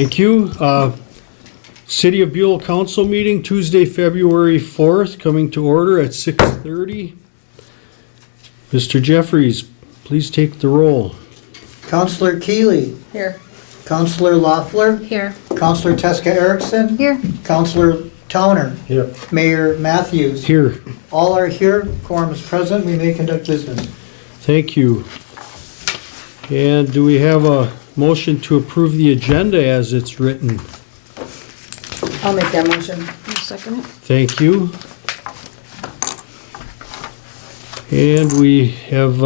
Thank you. City of Buhl Council meeting, Tuesday, February 4th, coming to order at 6:30. Mr. Jeffries, please take the roll. Councillor Keeley. Here. Councillor Loeffler. Here. Councillor Teska Erickson. Here. Councillor Towner. Here. Mayor Matthews. Here. All are here. Quorum is present. We may conduct business. Thank you. And do we have a motion to approve the agenda as it's written? I'll make that motion. I'll second it. Thank you. And we have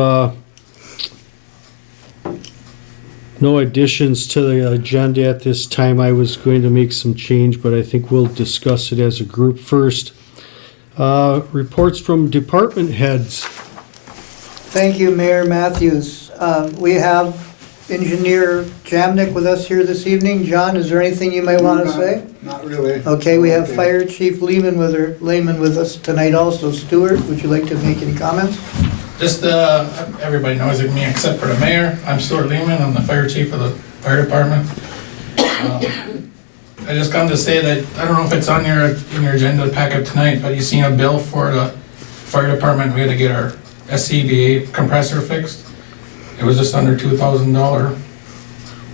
no additions to the agenda at this time. I was going to make some change, but I think we'll discuss it as a group first. Reports from department heads. Thank you, Mayor Matthews. We have Engineer Jamnik with us here this evening. John, is there anything you might want to say? Not really. Okay, we have Fire Chief Lehman with us tonight also. Stuart, would you like to make any comments? Just, everybody knows it, me except for the mayor. I'm Stuart Lehman, I'm the fire chief of the fire department. I just come to say that, I don't know if it's on in your agenda packet tonight, but you seen a bill for the fire department. We had to get our SCBA compressor fixed. It was just under $2,000,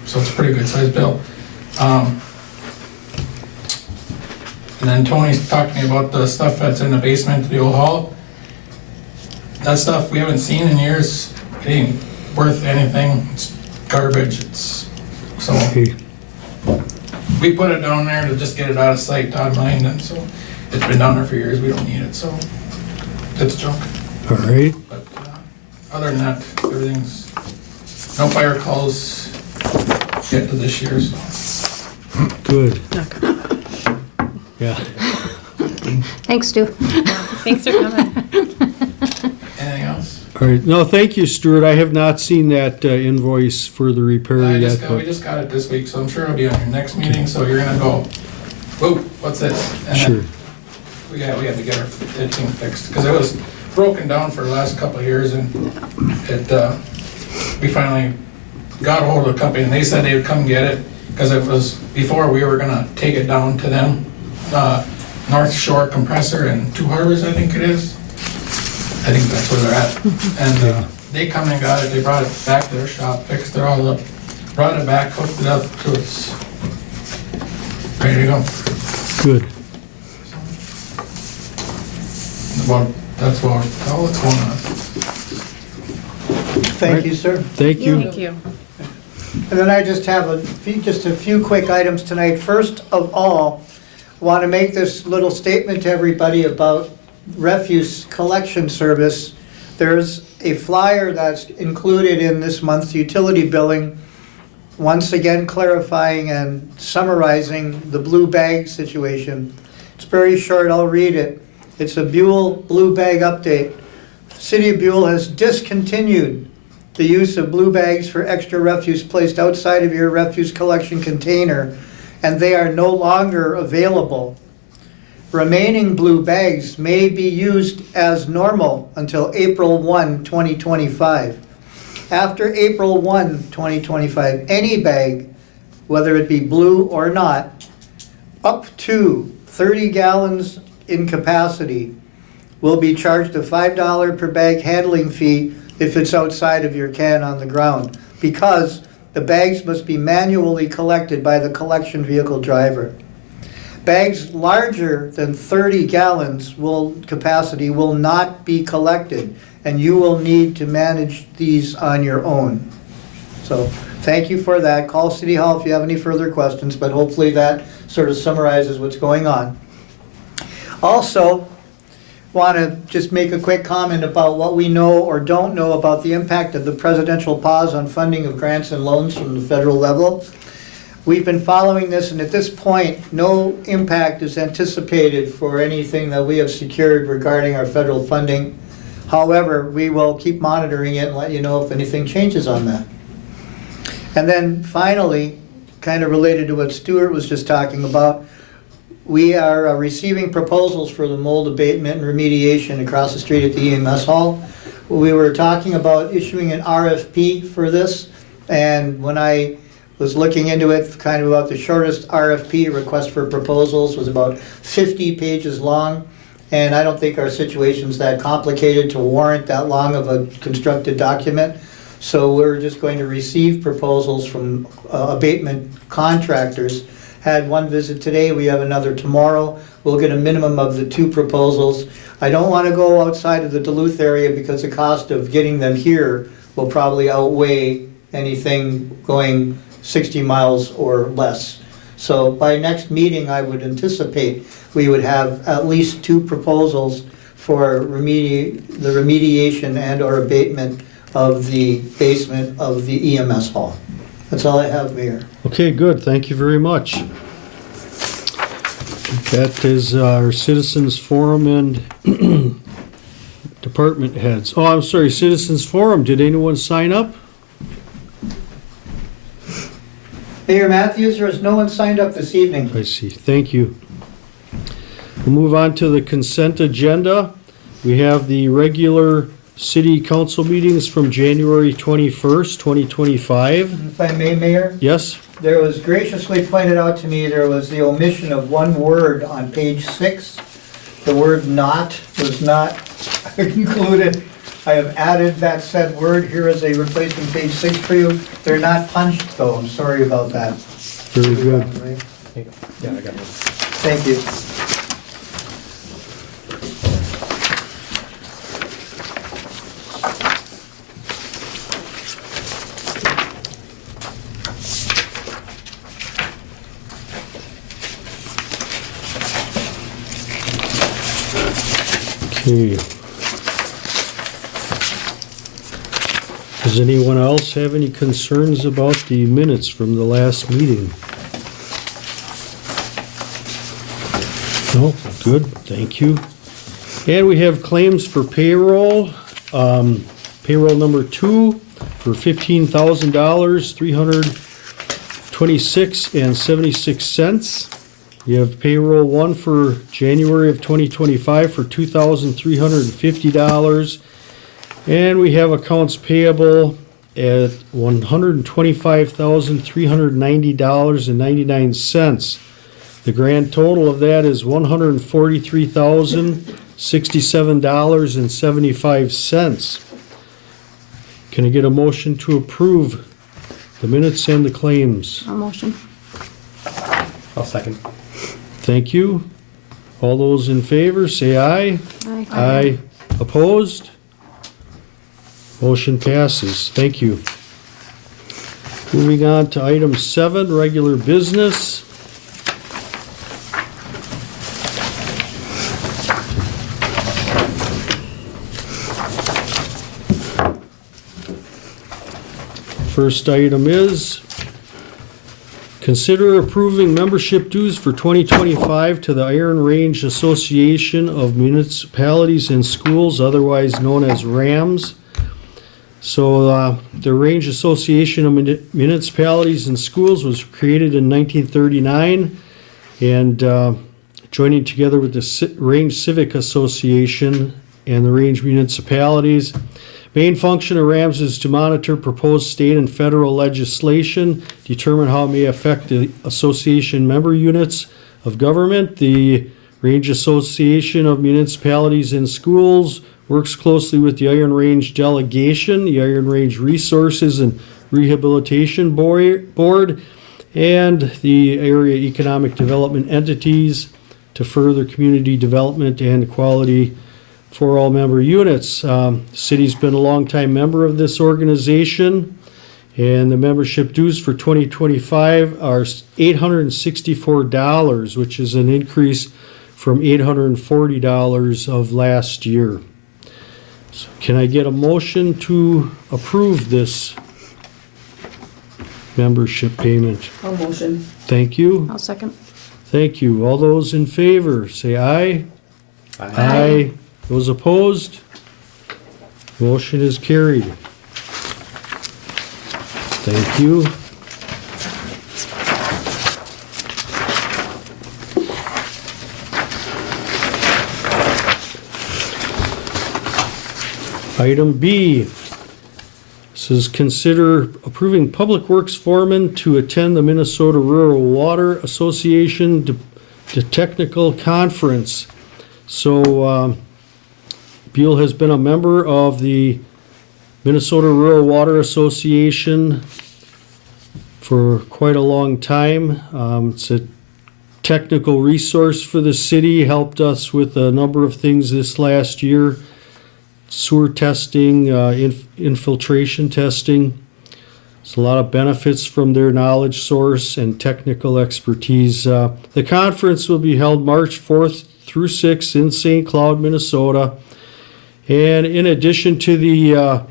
so it's a pretty good sized bill. And then Tony's talked to me about the stuff that's in the basement of the old hall. That stuff we haven't seen in years. It ain't worth anything. It's garbage. So Okay. we put it down there to just get it out of sight, out of mind, and so it's been down there for years. We don't need it, so it's junk. All right. But other than that, everything's no fire calls yet to this year. So. Good. Yeah. Thanks, Stu. Thanks for coming. Anything else? All right. No, thank you, Stuart. I have not seen that invoice for the repair We yet. just got it this week, so I'm sure it'll be on your next meeting. So you're gonna go, whoa, what's this? And Sure. then we had to get our thing fixed because it was broken down for the last couple of years, and we finally got a hold of the company, and they said they would come get it because it was before we were gonna take it down to them. North Shore Compressor in Two Harbors, I think it is. I think that's where they're at. And they come and got it. They brought it back to their shop, fixed it all up, brought it back, hooked it up, so it's ready to go. Good. Well, that's all that's going on. Thank you, sir. Thank you. Thank you. And then I just have a few quick items tonight. First of all, want to make this little statement to everybody about refuse collection service. There's a flyer that's included in this month's utility billing, once again clarifying and summarizing the blue bag situation. It's very short, I'll read it. It's a Buhl blue bag update. The City of Buhl has discontinued the use of blue bags for extra refuse placed outside of your refuse collection container, and they are no longer available. Remaining blue bags may be used as normal until April 1, 2025. After April 1, 2025, any bag, whether it be blue or not, up to 30 gallons in capacity, will be charged a $5 per bag handling fee if it's outside of your can on the ground, because the bags must be manually collected by the collection vehicle driver. Bags larger than 30 gallons capacity will not be collected, and you will need to manage these on your own. So thank you for that. Call City Hall if you have any further questions, but hopefully that sort of summarizes what's going on. Also, want to just make a quick comment about what we know or don't know about the impact of the presidential pause on funding of grants and loans from the federal level. We've been following this, and at this point, no impact is anticipated for anything that we have secured regarding our federal funding. However, we will keep monitoring it and let you know if anything changes on that. And then finally, kind of related to what Stuart was just talking about, we are receiving proposals for the mold abatement and remediation across the street at the EMS hall. We were talking about issuing an RFP for this, and when I was looking into it, kind of about the shortest RFP, request for proposals, was about 50 pages long. And I don't think our situation's that complicated to warrant that long of a constructed document. So we're just going to receive proposals from abatement contractors. Had one visit today, we have another tomorrow. We'll get a minimum of the 2 proposals. I don't want to go outside of the Duluth area because the cost of getting them here will probably outweigh anything going 60 miles or less. So by next meeting, I would anticipate we would have at least 2 proposals for the remediation and or abatement of the basement of the EMS hall. That's all I have, Mayor. Okay, good, thank you very much. That is our citizens forum and department heads. Oh, I'm sorry, citizens forum, did anyone sign up? Mayor Matthews, there is no one signed up this evening. I see, thank you. We'll move on to the consent agenda. We have the regular city council meetings from January 21st, 2025. If I may, Mayor, Yes? there was graciously pointed out to me there was the omission of one word on page 6. The word "not" was not included. I have added that said word here as a replacement page 6 for you. They're not punched though, I'm sorry about that. Very good. Yeah, I got it. Thank you. Okay. Does anyone else have any concerns about the minutes from the last meeting? No? Good, thank you. And we have claims for payroll. Payroll number 2 for $15,000, $326.76. You have payroll 1 for January of 2025 for $2,350. And we have accounts payable at $125,390.99. The grand total of that is $143,067.75. Can I get a motion to approve the minutes and the claims? I'll motion. I'll second. Thank you. All those in favor, say aye. Aye. Aye. Opposed? Motion passes. Thank you. Moving on to item 7, regular business. First item is consider approving membership dues for 2025 to the Iron Range Association of Municipalities and Schools, otherwise known as RAMS. So the Range Association of Municipalities and Schools was created in 1939, and joining together with the Range Civic Association and the Range Municipalities. Main function of RAMS is to monitor proposed state and federal legislation, determine how it may affect the association member units of government. The Range Association of Municipalities and Schools works closely with the Iron Range Delegation, the Iron Range Resources and Rehabilitation Board, and the area economic development entities to further community development and equality for all member units. City's been a longtime member of this organization, and the membership dues for 2025 are $864, which is an increase from $840 of last year. So can I get a motion to approve this membership payment? I'll motion. Thank you. I'll second. Thank you. All those in favor, say aye. Aye. Those opposed? Motion is carried. Thank you. Item B, This is consider approving Public Works foreman to attend the Minnesota Rural Water Association to technical conference. So Buhl has been a member of the Minnesota Rural Water Association for quite a long time. It's a technical resource for the city, helped us with a number of things this last year. Sewer testing, infiltration testing. There's a lot of benefits from their knowledge source and technical expertise. The conference will be held March 4th through 6th in St. Cloud, Minnesota. And in addition to the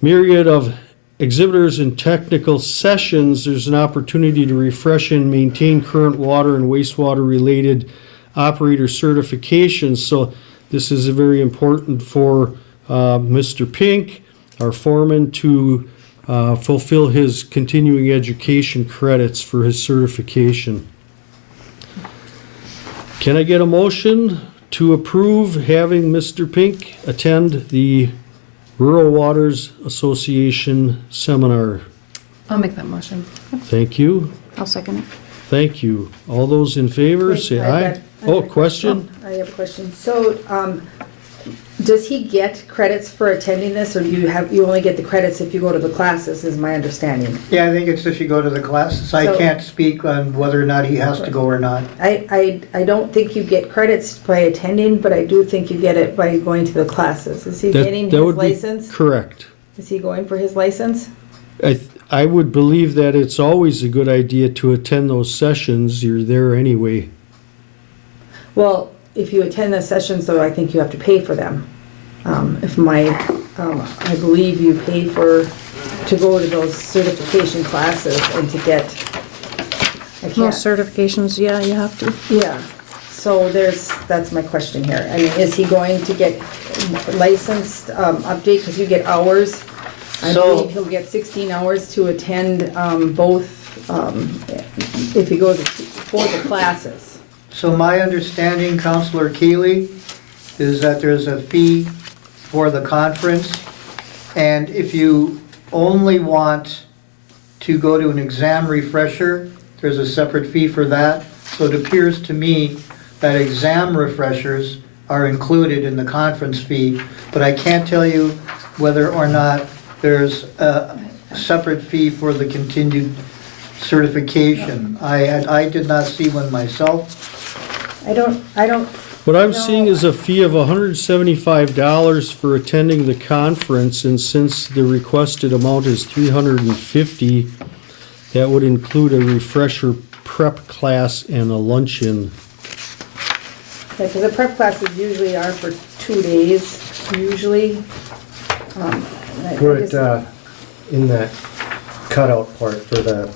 myriad of exhibitors and technical sessions, there's an opportunity to refresh and maintain current water and wastewater related operator certifications. So this is very important for Mr. Pink, our foreman, to fulfill his continuing education credits for his certification. Can I get a motion to approve having Mr. Pink attend the Rural Waters Association seminar? I'll make that motion. Thank you. I'll second it. Thank you. All those in favor, say aye. Oh, question? I have a question. So, does he get credits for attending this, or do you only get the credits if you go to the classes, is my understanding? Yeah, I think it's if you go to the classes. I So- can't speak on whether or not he has to go or not. I don't think you get credits by attending, but I do think you get it by going to the classes. Is he getting That his would be license? correct. Is he going for his license? I would believe that it's always a good idea to attend those sessions. You're there anyway. Well, if you attend the sessions, though, I think you have to pay for them. I believe you pay to go to those certification classes and to get, I can't. Most certifications, yeah, you have to. Yeah, so that's my question here. I mean, is he going to get licensed, update, because you get hours? I So- believe he'll get 16 hours to attend, both, if he goes for the classes. So my understanding, Counselor Keeley, is that there's a fee for the conference. And if you only want to go to an exam refresher, there's a separate fee for that. So it appears to me that exam refreshers are included in the conference fee, but I can't tell you whether or not there's a separate fee for the continued certification. I did not see one myself. I don't, What I'm No. seeing is a fee of $175 for attending the conference, and since the requested amount is $350, that would include a refresher prep class and a luncheon. because the prep classes usually are for 2 days, usually. I We're just- at, in that cutout part for the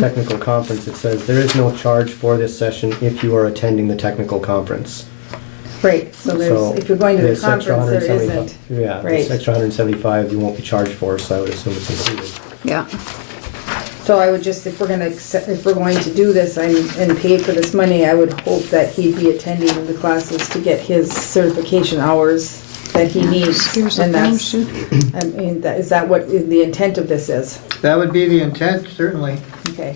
technical conference, it says, there is no charge for this session if you are attending the technical conference. Right, so So there's, if you're going to the this extra conference, there 175 isn't. Yeah, Right. this extra 175 you won't be charged for, so I would assume it's included. Yeah. So I would just, if we're going to do this and pay for this money, I would hope that he'd be attending the classes to get his certification hours that he needs. Here's the And thing, that's, too. I mean, is that what the intent of this is? That would be the intent, certainly. Okay,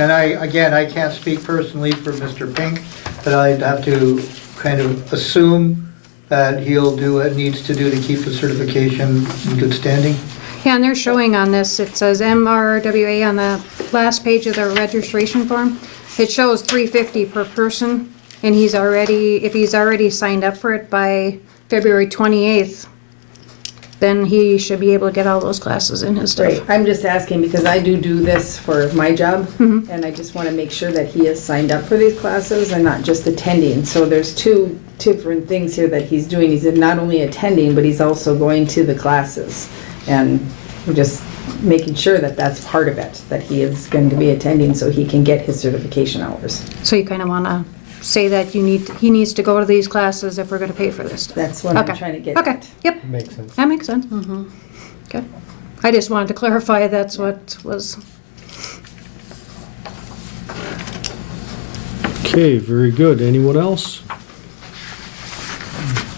And I can't speak personally for Mr. Pink, but I'd have to kind of assume that he'll do what needs to do to keep the certification in good standing. Yeah, and they're showing on this, it says MRWA on the last page of the registration form. It shows $350 per person, and if he's already signed up for it by February 28th, then he should be able to get all those classes in his great. stuff. I'm just asking because I do this for my job, and I just want to make sure that he is signed up for these classes and not just attending. So there's two different things here that he's doing. He's not only attending, but he's also going to the classes. And we're just making sure that that's part of it, that he is going to be attending so he can get his certification hours. So you kind of want to say that he needs to go to these classes if we're going to pay for this stuff. That's what I'm Okay. trying to get Okay, at. yep, Makes sense. that makes sense. Okay. I just wanted to clarify that's what was. Okay, very good. Anyone else?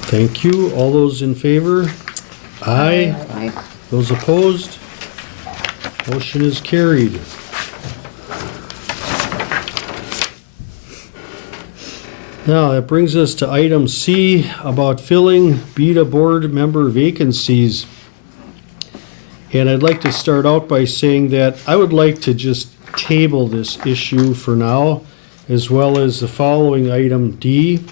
Thank you. All those in favor? Aye. Aye. Those opposed? Motion is carried. Now, that brings us to item C about filling BETA board member vacancies. And I'd like to start out by saying that I would like to just table this issue for now, as well as the following item D.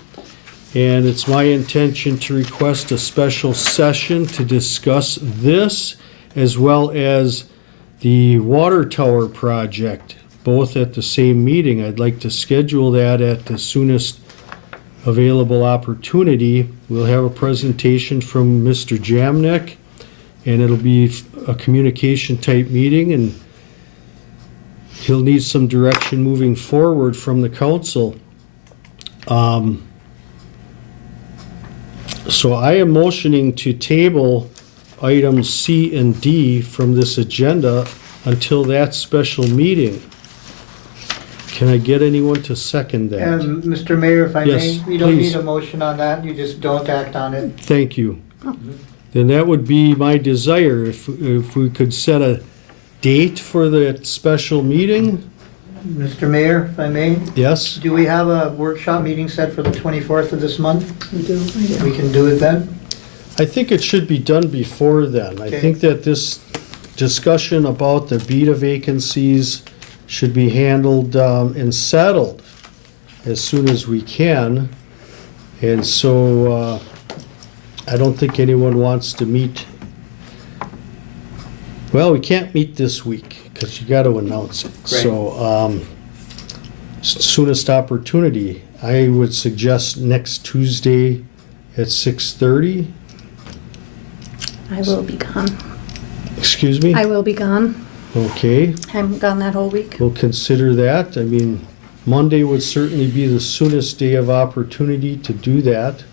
And it's my intention to request a special session to discuss this, as well as the water tower project, both at the same meeting. I'd like to schedule that at the soonest available opportunity. We'll have a presentation from Mr. Jamnik, and it'll be a communication type meeting, and he'll need some direction moving forward from the council. So I am motioning to table items C and D from this agenda until that special meeting. Can I get anyone to second that? And Mr. Mayor, if I may, Yes, you don't please. need a motion on that, you just don't act on it. Thank you. Then that would be my desire, if we could set a date for the special meeting? Mr. Mayor, if I may, Yes? do we have a workshop meeting set for the 24th of this month? We do. We can do it then? I think it should be done before then. I Okay. think that this discussion about the BETA vacancies should be handled and settled as soon as we can. And so I don't think anyone wants to meet. Well, we can't meet this week because you got to announce it. Right. So soonest opportunity, I would suggest next Tuesday at 6:30. I will be gone. Excuse me? I will be gone. Okay, I'm gone that whole week. we'll consider that. I mean, Monday would certainly be the soonest day of opportunity to do that.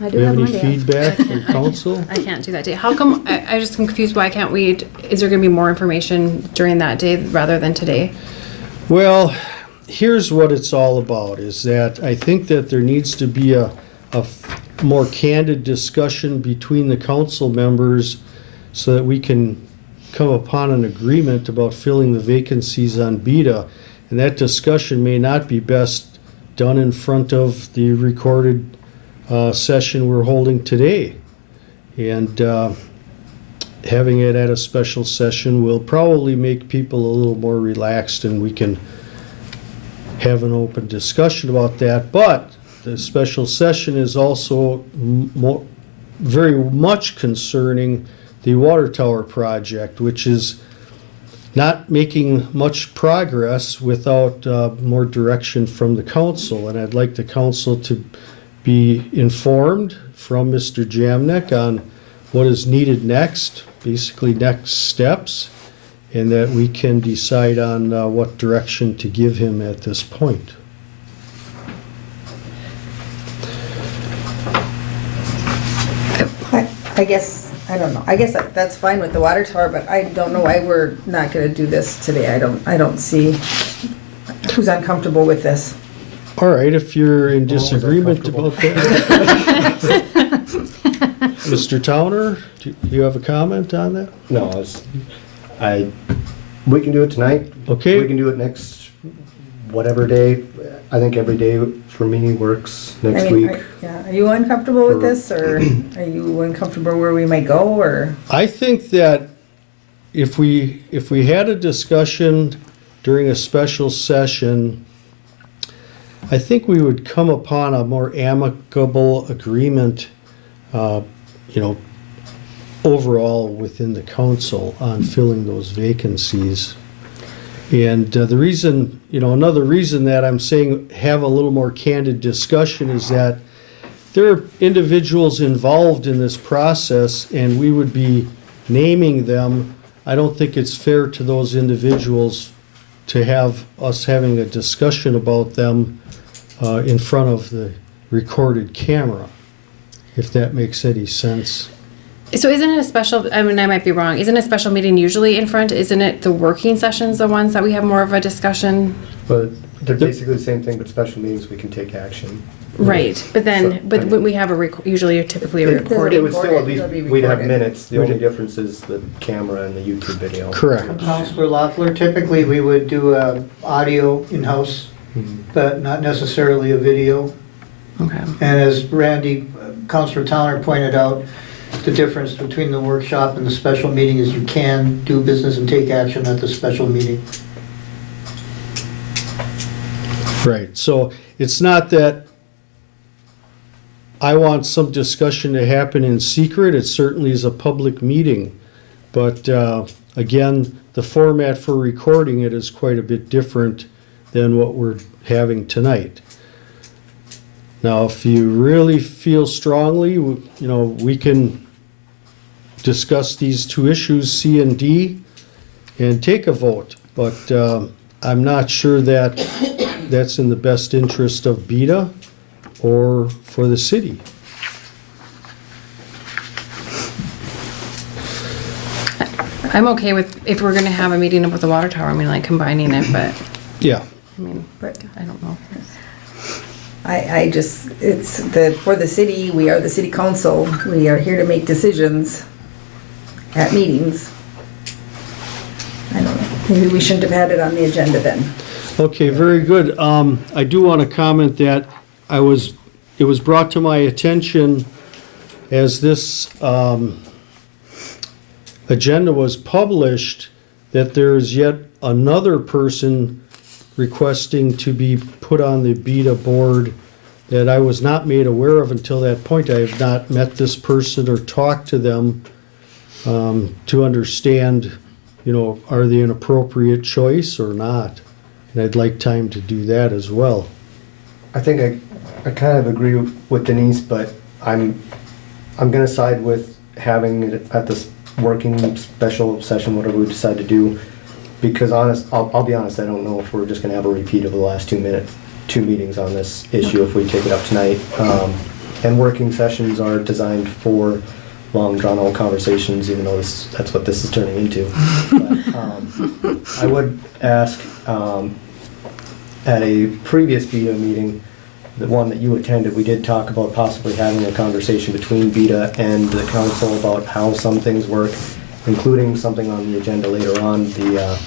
I Do do you have have any Monday off. feedback from council? I can't do that day. How come, I just am confused, why can't we, is there gonna be more information during that day rather than today? Well, here's what it's all about, is that I think that there needs to be a more candid discussion between the council members so that we can come upon an agreement about filling the vacancies on BETA. And that discussion may not be best done in front of the recorded session we're holding today. And having it at a special session will probably make people a little more relaxed, and we can have an open discussion about that. But the special session is also very much concerning the water tower project, which is not making much progress without more direction from the council. And I'd like the council to be informed from Mr. Jamnik on what is needed next, basically next steps, and that we can decide on what direction to give him at this point. I guess, I don't know, I guess that's fine with the water tower, but I don't know why we're not gonna do this today. I don't see who's uncomfortable with this. All right, if you're in disagreement about that. Mr. Towner, do you have a comment on that? No, we can do it tonight. Okay. We can do it next, whatever day. I think every day for me works next I mean, week. Are you uncomfortable with this, or are you uncomfortable where we might go, or? I think that if we had a discussion during a special session, I think we would come upon a more amicable agreement, overall within the council on filling those vacancies. And the reason, another reason that I'm saying have a little more candid discussion is that there are individuals involved in this process, and we would be naming them. I don't think it's fair to those individuals to have us having a discussion about them in front of the recorded camera, if that makes any sense. So isn't it a special, I mean, I might be wrong, isn't a special meeting usually in front, isn't it the working sessions, the ones that we have more of a discussion? But they're basically the same thing, but special meetings, we can take action. Right, but then, but when we have usually typically a It recording. would still at least, It'll be we'd have recorded. minutes. The only difference is the camera and the YouTube video. Correct. Counselor Loeffler, typically we would do audio in-house, Mhm. but not necessarily a video. Okay. And as Randy, Counselor Towner pointed out, the difference between the workshop and the special meeting is you can do business and take action at the special meeting. Right, so it's not that I want some discussion to happen in secret, it certainly is a public meeting. But again, the format for recording it is quite a bit different than what we're having tonight. Now, if you really feel strongly, we can discuss these two issues, C and D, and take a vote. But I'm not sure that that's in the best interest of BETA or for the city. I'm okay with, if we're gonna have a meeting up with the water tower, I mean, like combining it, but, Yeah, I mean, But I don't know. I just, it's for the city, we are the city council, we are here to make decisions at meetings. I don't know, maybe we shouldn't have had it on the agenda then. okay, very good. I do want to comment that it was brought to my attention as this agenda was published that there's yet another person requesting to be put on the BETA board that I was not made aware of until that point. I have not met this person or talked to them to understand, are they an appropriate choice or not? And I'd like time to do that as well. I think I kind of agree with Denise, but I'm gonna side with having it at this working special session, whatever we decide to do. Because I'll be honest, I don't know if we're just gonna have a repeat of the last 2 meetings on this issue if we take it up tonight. And working sessions are designed for long drawn out conversations, even though that's what this is turning into. But, I would ask, at a previous BETA meeting, the one that you attended, we did talk about possibly having a conversation between BETA and the council about how some things work, including something on the agenda later on, the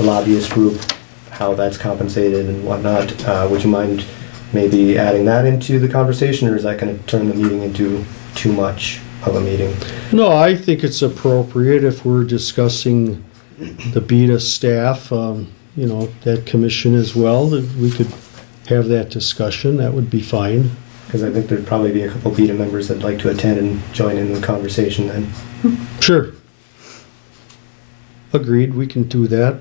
lobbyist group, how that's compensated and whatnot. Would you mind maybe adding that into the conversation, or is that gonna turn the meeting into too much of a meeting? No, I think it's appropriate if we're discussing the BETA staff, that commission as well, that we could have that discussion. That would be fine. Because I think there'd probably be a couple BETA members that'd like to attend and join in the conversation then. Sure. Agreed, we can do that.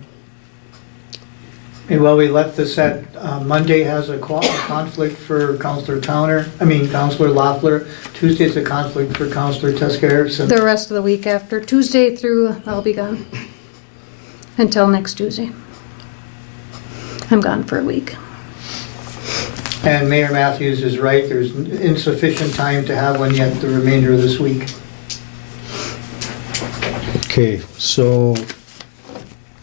And while we left this at, Monday has a conflict for Counselor Counselor Loeffler. Tuesday's a conflict for Counselor Tuska Erickson. The rest of the week after, Tuesday through, I'll be gone. Until next Tuesday. I'm gone for a week. And Mayor Matthews is right, there's insufficient time to have one yet the remainder of this week. Okay, so,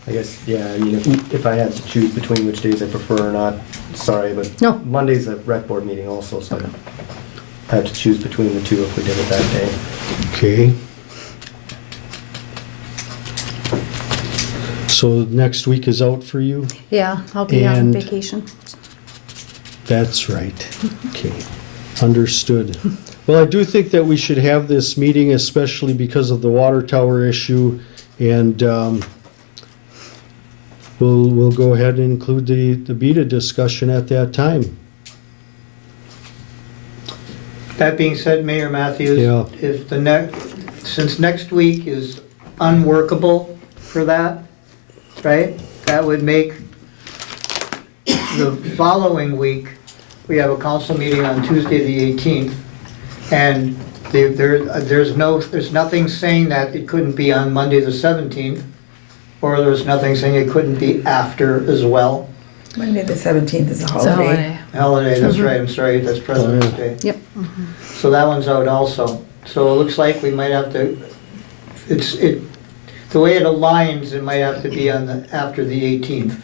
I guess, yeah, I mean, if I had to choose between which days I prefer or not, sorry, but No. Monday's a rec board meeting also, so I have to choose between the two if we did it that day. okay. So next week is out for you? Yeah, I'll be on And- vacation. That's right. Okay, understood. Well, I do think that we should have this meeting, especially because of the water tower issue, and we'll go ahead and include the BETA discussion at that time. That being said, Mayor Matthews, Yeah. if since next week is unworkable for that, right? That would make the following week, we have a council meeting on Tuesday, the 18th. And there's nothing saying that it couldn't be on Monday, the 17th, or there's nothing saying it couldn't be after as well. Monday the 17th is a It's a holiday. holiday. Holiday, that's right, I'm sorry, that's President's Oh, yeah. Day. Yep. So that one's out also. So it looks like we might have to, the way it aligns, it might have to be after the 18th.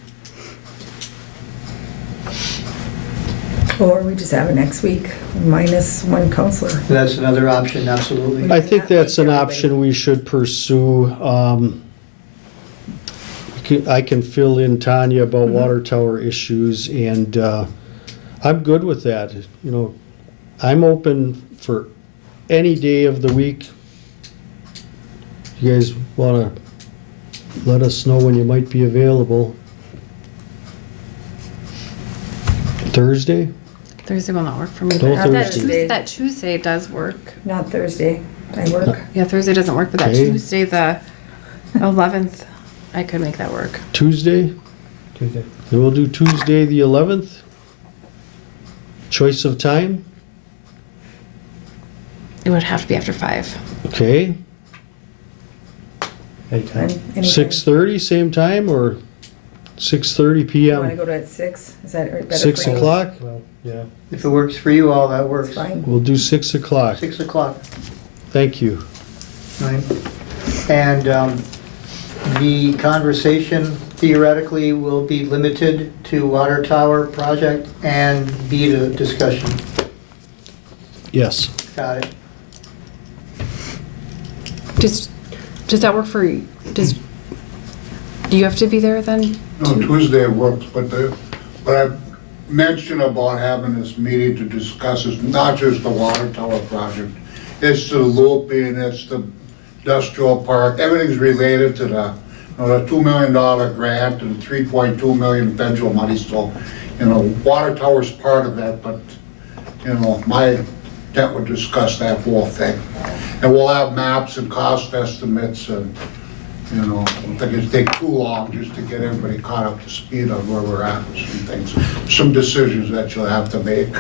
Or we just have it next week, minus one counselor. That's another option, absolutely. I think that's an option we should pursue. I can fill in Tanya about water tower issues, and I'm good with that. You know, I'm open for any day of the week. You guys wanna let us know when you might be available? Thursday? Thursday will not work for me. No but that Thursday. That Tuesday does work. Not Thursday, I work. Yeah, Thursday doesn't work, but that Okay. Tuesday, the 11th, I could make that work. Tuesday? Tuesday. Then we'll do Tuesday, the 11th. Choice of time? It would have to be after 5. Okay. Anytime. Anytime. 6:30, same time, or 6:30 You wanna PM? go to at 6? Is that better for you? 6 o'clock? Well, yeah. If it works for you all, that It's works. fine. We'll do 6 o'clock. 6 o'clock, Thank you. right? And the conversation theoretically will be limited to water tower project and beta discussion. Yes. Got it. Does that work for you? Do you have to be there then? No, Tuesday works, but what I mentioned about having this meeting to discuss is not just the water tower project. It's the looping, it's the industrial park, everything's related to the $2 million grant and 3.2 million federal money, so, water tower's part of that, but, my intent would discuss that whole thing. And we'll have maps and cost estimates and, I don't think it'd take too long just to get everybody caught up to speed on where we're at with some things. Some decisions that you'll have to make.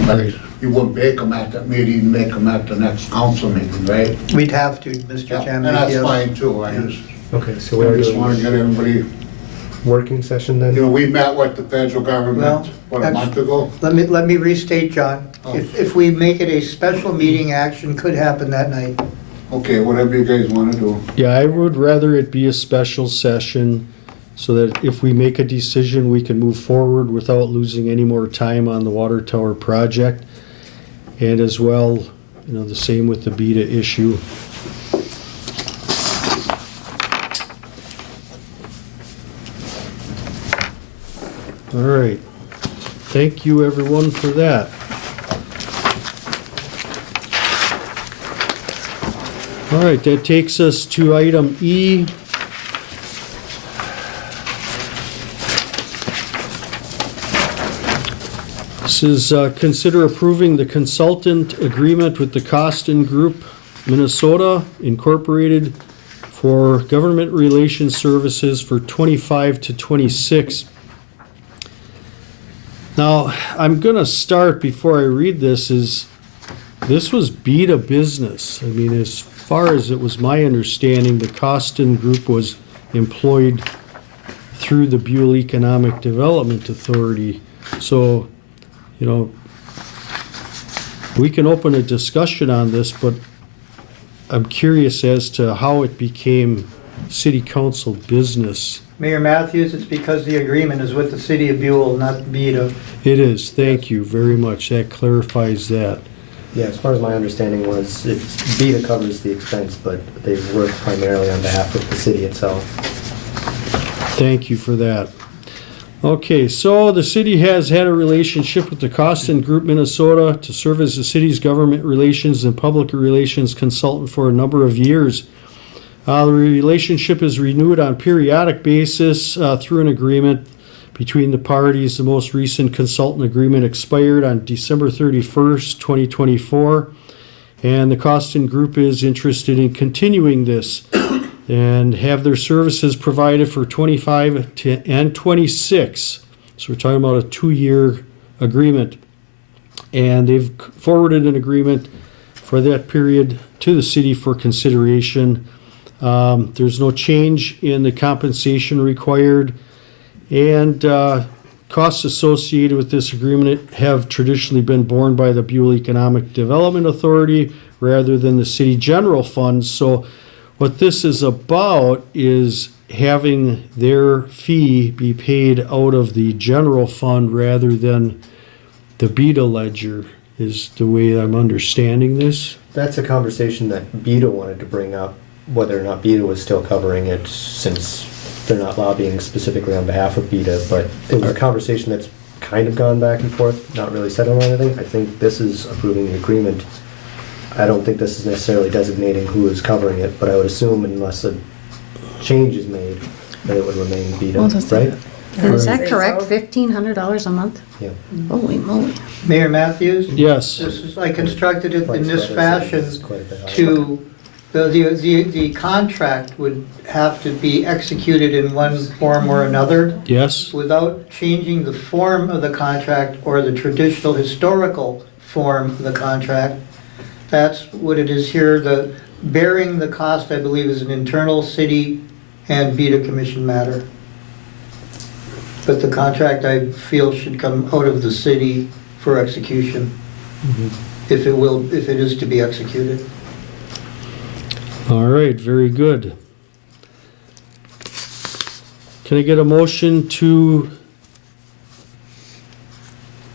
But Right. you wouldn't make them at that meeting, make them at the next council meeting, right? We'd have to, Mr. Yeah, Chairman. and that's yes. fine too, Okay, so we're I just wanna doing get everybody, working session then? we met with the federal government, Well, a month ago? Let me restate, John. Oh. If we make it a special meeting, action could happen that night. Okay, whatever you guys wanna do. Yeah, I would rather it be a special session so that if we make a decision, we can move forward without losing any more time on the water tower project. And as well, the same with the beta issue. All right. Thank you, everyone, for that. All right, that takes us to item E. This is consider approving the consultant agreement with the Costin Group, Minnesota Incorporated for government relations services for 25 to 26. Now, I'm going to start before I read this was beta business. I mean, as far as it was my understanding, the Costin Group was employed through the Buhl Economic Development Authority. So, we can open a discussion on this, but I'm curious as to how it became city council business. Mayor Matthews, it's because the agreement is with the city of Buhl, not Beta. It is, thank you very much. That clarifies that. Yeah, as far as my understanding was, it's Beta covers the expense, but they work primarily on behalf of the city itself. Thank you for that. Okay, so the city has had a relationship with the Costin Group Minnesota to serve as the city's government relations and public relations consultant for a number of years. The relationship is renewed on periodic basis through an agreement between the parties. The most recent consultant agreement expired on December 31st, 2024, and the Costin Group is interested in continuing this and have their services provided for 25 and 26. So we're talking about a 2-year agreement. And they've forwarded an agreement for that period to the city for consideration. There's no change in the compensation required. And costs associated with this agreement have traditionally been borne by the Buhl Economic Development Authority rather than the city general fund. So what this is about is having their fee be paid out of the general fund rather than the beta ledger is the way I'm understanding this. That's a conversation that Beta wanted to bring up, whether or not Beta was still covering it, since they're not lobbying specifically on behalf of Beta, but it was a conversation that's kind of gone back and forth, not really settled on anything. I think this is approving the agreement. I don't think this is necessarily designating who is covering it, but I would assume unless a change is made, that it would remain Beta, Well, that's right? Is that Say correct? so. $1,500 a month? Yeah. Holy moly. Mayor Matthews? Yes, This is, I constructed it in Mike's this brother said fashion it's quite a bit higher. to, the contract would have to be executed in one form or another yes, without changing the form of the contract or the traditional historical form of the contract. That's what it is here. The bearing the cost, I believe, is an internal city and Beta Commission matter. But the contract, I feel, should come out of the city for execution, if it is to be executed. all right, very good. Can I get a motion to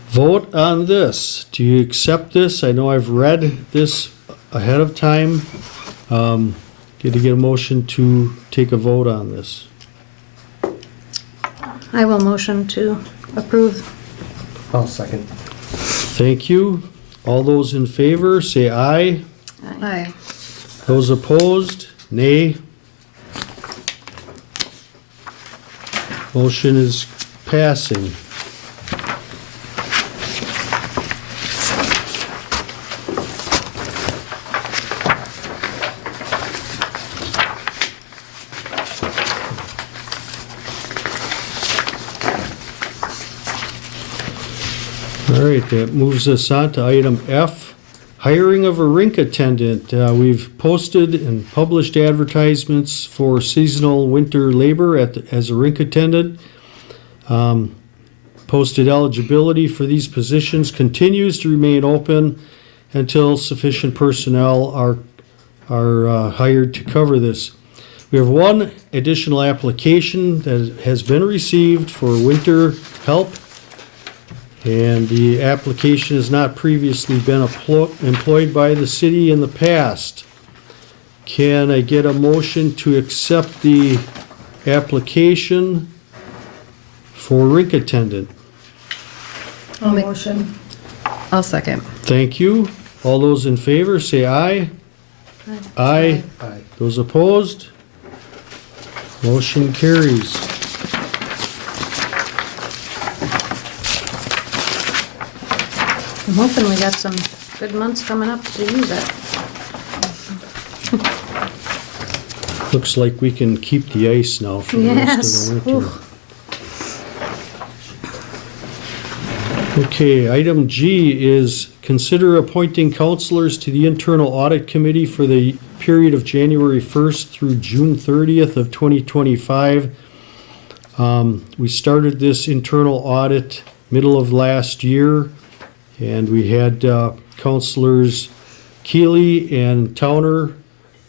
vote on this? Do you accept this? I know I've read this ahead of time. Get a motion to take a vote on this. I will motion to approve. I'll second. Thank you. All those in favor, say aye. Aye. Those opposed, nay. Motion is passing. All right, that moves us on to item F, hiring of a rink attendant. We've posted and published advertisements for seasonal winter labor as a rink attendant. Posted eligibility for these positions continues to remain open until sufficient personnel are hired to cover this. We have one additional application that has been received for winter help. And the application has not previously been employed by the city in the past. Can I get a motion to accept the application for rink attendant? I'll motion. I'll second. Thank you. All those in favor, say aye. Aye. Aye. Those opposed? Motion carries. I'm hoping we got some good months coming up to use it. Looks like we can keep the ice now for the rest of the winter. Okay, item G is consider appointing counselors to the Internal Audit Committee for the period of January 1st through June 30th of 2025. We started this internal audit middle of last year, and we had counselors Keeley and Towner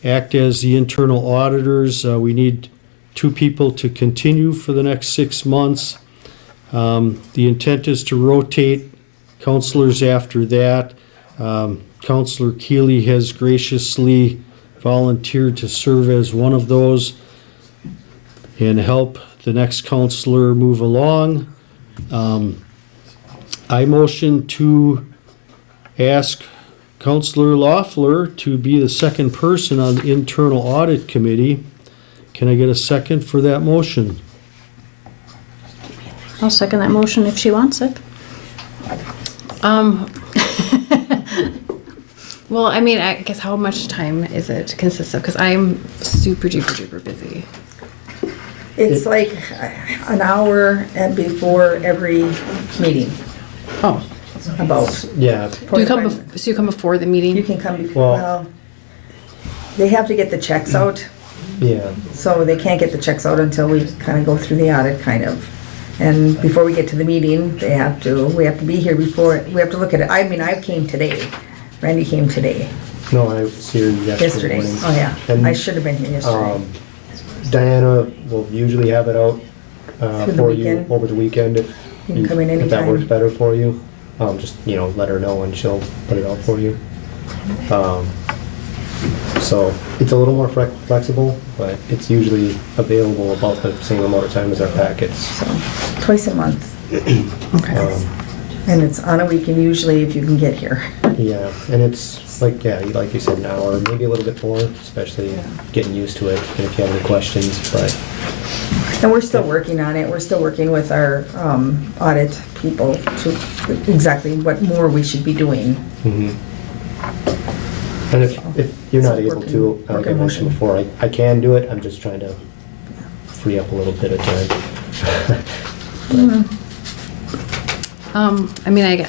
act as the internal auditors. We need 2 people to continue for the next 6 months. The intent is to rotate counselors after that. Counselor Keeley has graciously volunteered to serve as one of those and help the next counselor move along. I motion to ask Counselor Loeffler to be the second person on the Internal Audit Committee. Can I get a second for that motion? I'll second that motion if she wants it. Well, I mean, I guess how much time is it consist of? Because I'm super duper busy. It's like an hour and before every meeting, Oh, about. Yeah, do you come? 45 So you come before the meeting? You can come before, Well- well, they have to get the checks out, yeah. so they can't get the checks out until we kind of go through the audit, kind of. And before we get to the meeting, we have to be here before, we have to look at it. I mean, I came today. Randy came today, No, I was here yesterday yesterday. morning. Oh, yeah. And, I should have been here yesterday. Diana will usually have it out Through the for you weekend. over the weekend if You can come in if that anytime. works better for you. just, let her know and she'll put it out for you. So it's a little more flexible, but it's usually available about the same amount of time as our packets. So, twice a month. Okay. And it's on a weekend usually if you can get here. Yeah, and it's like you said, an hour, maybe a little bit more, especially getting used to it, and if you have any questions, but And we're still working on it. We're still working with our audit people to exactly what more we should be doing. mhm. And if you're not able to, like I mentioned before, I can do it, I'm just trying to free up a little bit of time. I mean,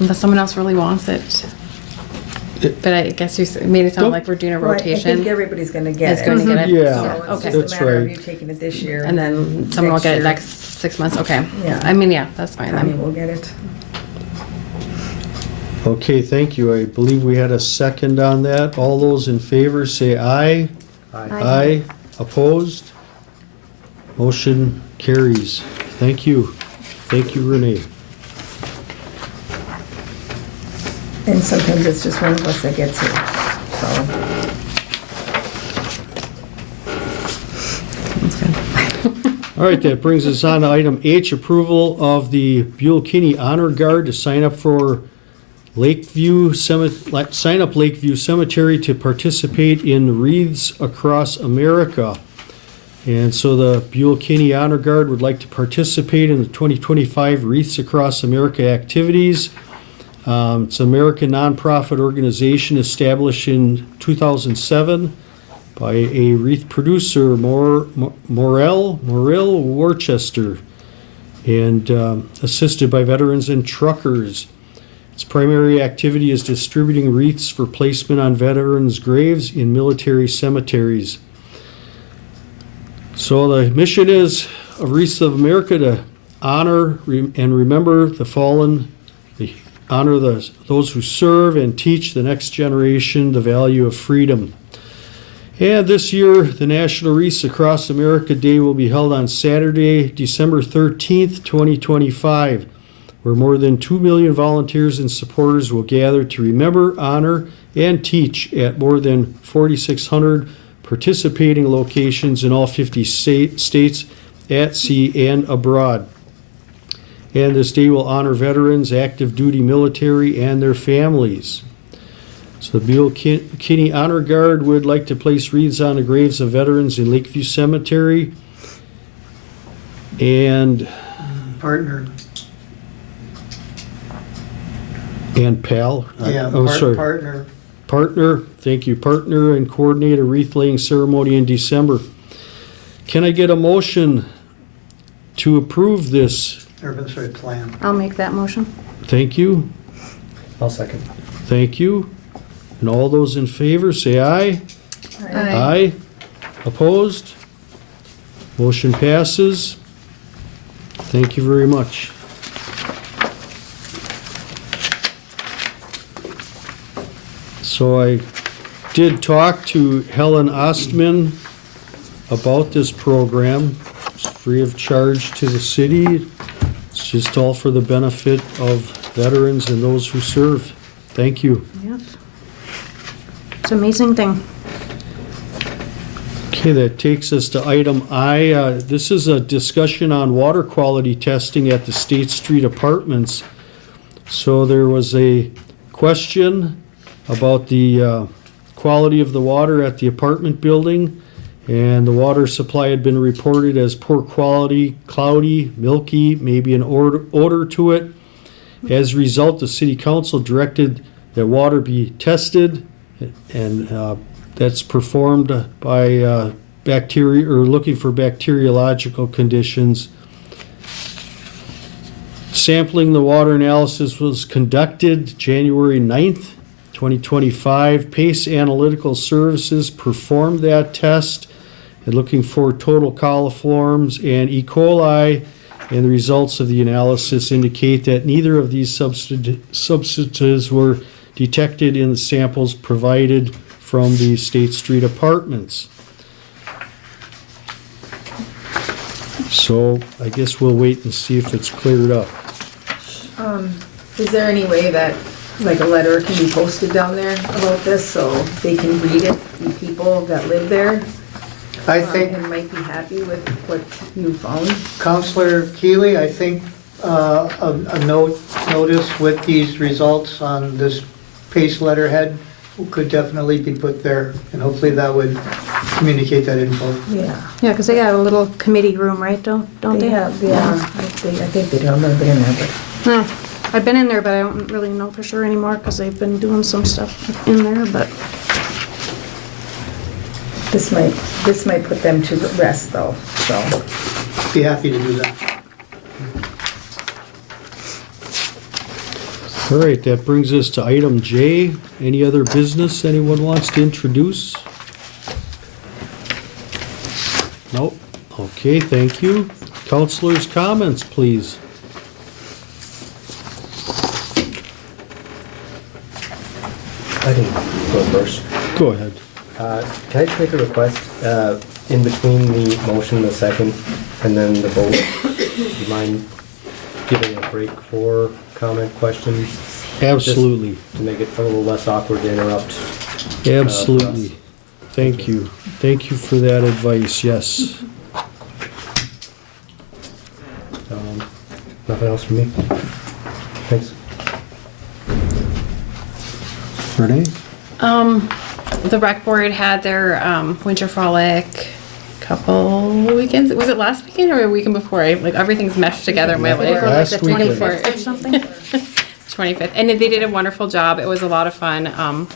unless someone else really wants it. But I guess made it sound like we're doing a Right, I think rotation. everybody's gonna get It's it. gonna get it. Yeah, So Okay. it's just That's a matter of right. you taking it this year. And then someone will get it year, next 6 months. Okay. Yeah. I mean, yeah, that's fine Connie then. will get it. Okay, thank you. I believe we had a second on that. All those in favor say aye. Aye. Opposed? Motion carries. Thank you. Thank you, Renee. And sometimes it's just one of us that gets it, so. That's good. All right, that brings us on to item H, approval of the Buhl Kinney Honor Guard to sign up for Lakeview Cemetery to participate in Wreaths Across America. And so the Buhl Kinney Honor Guard would like to participate in the 2025 Wreaths Across America activities. It's an American nonprofit organization established in 2007 by a wreath producer, Morrell Worcester, and assisted by veterans and truckers. Its primary activity is distributing wreaths for placement on veterans' graves in military cemeteries. So the mission is of Wreaths of America to honor and remember the fallen, honor those who serve, and teach the next generation the value of freedom. And this year, the National Wreaths Across America Day will be held on Saturday, December 13th, 2025, where more than 2 million volunteers and supporters will gather to remember, honor, and teach at more than 4,600 participating locations in all 50 states, at sea and abroad. And this day will honor veterans, active duty military, and their families. So the Buhl Kinney Honor Guard would like to place wreaths on the graves of veterans in Lakeview Cemetery. And Partner. PAL. Yeah, partner. Partner, thank you, partner and coordinate a wreath laying ceremony in December. Can I get a motion to approve this? Urban Story Plan. I'll make that motion. Thank you, I'll second. thank you. And all those in favor, say aye. Aye. Opposed? Motion passes. Thank you very much. So I did talk to Helen Ostman about this program. It's free of charge to the city. It's just all for the benefit of veterans and those who serve. Thank you. Yes. It's an amazing thing. Okay, that takes us to item I. This is a discussion on water quality testing at the State Street Apartments. So there was a question about the quality of the water at the apartment building, and the water supply had been reported as poor quality, cloudy, milky, maybe an odor to it. As a result, the city council directed that water be tested, and that's performed by bacteria, or looking for bacteriological conditions. Sampling the water analysis was conducted January 9th, 2025. Pace Analytical Services performed that test and looking for total coliforms and E. coli, and the results of the analysis indicate that neither of these substances were detected in the samples provided from the State Street Apartments. So I guess we'll wait and see if it's cleared up. Is there any way that, like, a letter can be posted down there about this so they can read it, the people that live there? I think And might be happy with what you found? Counselor Keeley, I think a notice with these results on this PACE letterhead could definitely be put there, and hopefully that would communicate that info. Yeah. Yeah, because they got a little committee room, right, don't They they? have, yeah, I think they do, I've never been in there, but. I've been in there, but I don't really know for sure anymore because they've been doing some stuff in there, but. This might put them to rest though, so. Be happy to do that. All right, that brings us to item J. Any other business anyone wants to introduce? Nope. Okay, thank you. Counselors' comments, please. I can go first. Go ahead. Can I just make a request, in between the motion and the second, and then the vote? Do you mind giving a break for comment, questions? Absolutely, To make it a little less awkward to interrupt. absolutely. Thank you. Thank you for that advice, yes. Nothing else from me? Thanks. Renee? The rec board had their winter frolic couple weekends. Was it last weekend or a weekend before? Like everything's meshed together in my life. Last Like the weekend. 25th or something? 25th, and they did a wonderful job. It was a lot of fun.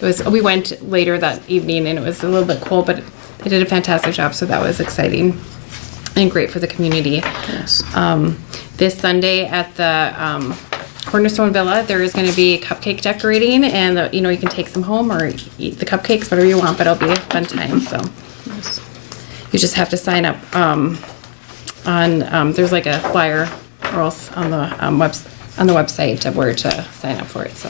We went later that evening, and it was a little bit cold, but they did a fantastic job. So that was exciting and great for the community. Yes. This Sunday at the Cornerstone Villa, there is going to be cupcake decorating, and you can take some home or eat the cupcakes, whatever you want. But it'll be a fun time. So you just have to sign up on. There's like a flyer or else on the website of where to sign up for it. So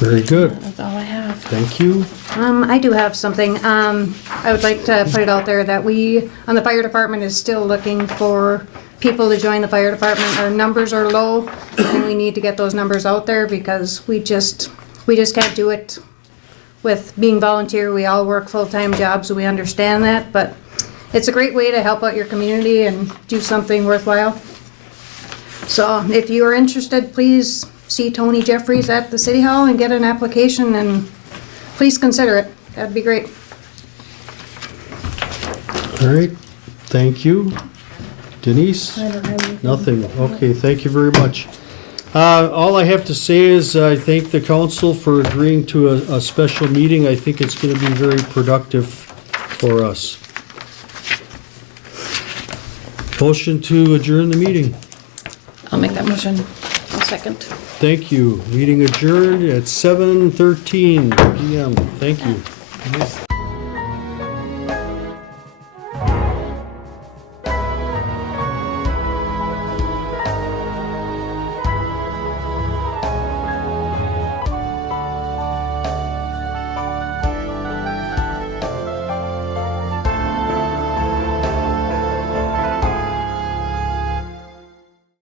Very good. that's all I have. Thank you. I do have something. I would like to put it out there that we, on the fire department, is still looking for people to join the fire department. Our numbers are low, and we need to get those numbers out there because we just can't do it with being volunteer. We all work full-time jobs, so we understand that, but it's a great way to help out your community and do something worthwhile. So if you are interested, please see Tony Jeffries at the City Hall and get an application, and please consider it. That'd be great. All right, thank you. Denise? I don't have anything. Nothing. Okay, thank you very much. All I have to say is I thank the council for agreeing to a special meeting. I think it's going to be very productive for us. Motion to adjourn the meeting. I'll make that motion. I'll second. Thank you. Meeting adjourned at 7:13 PM. Thank you.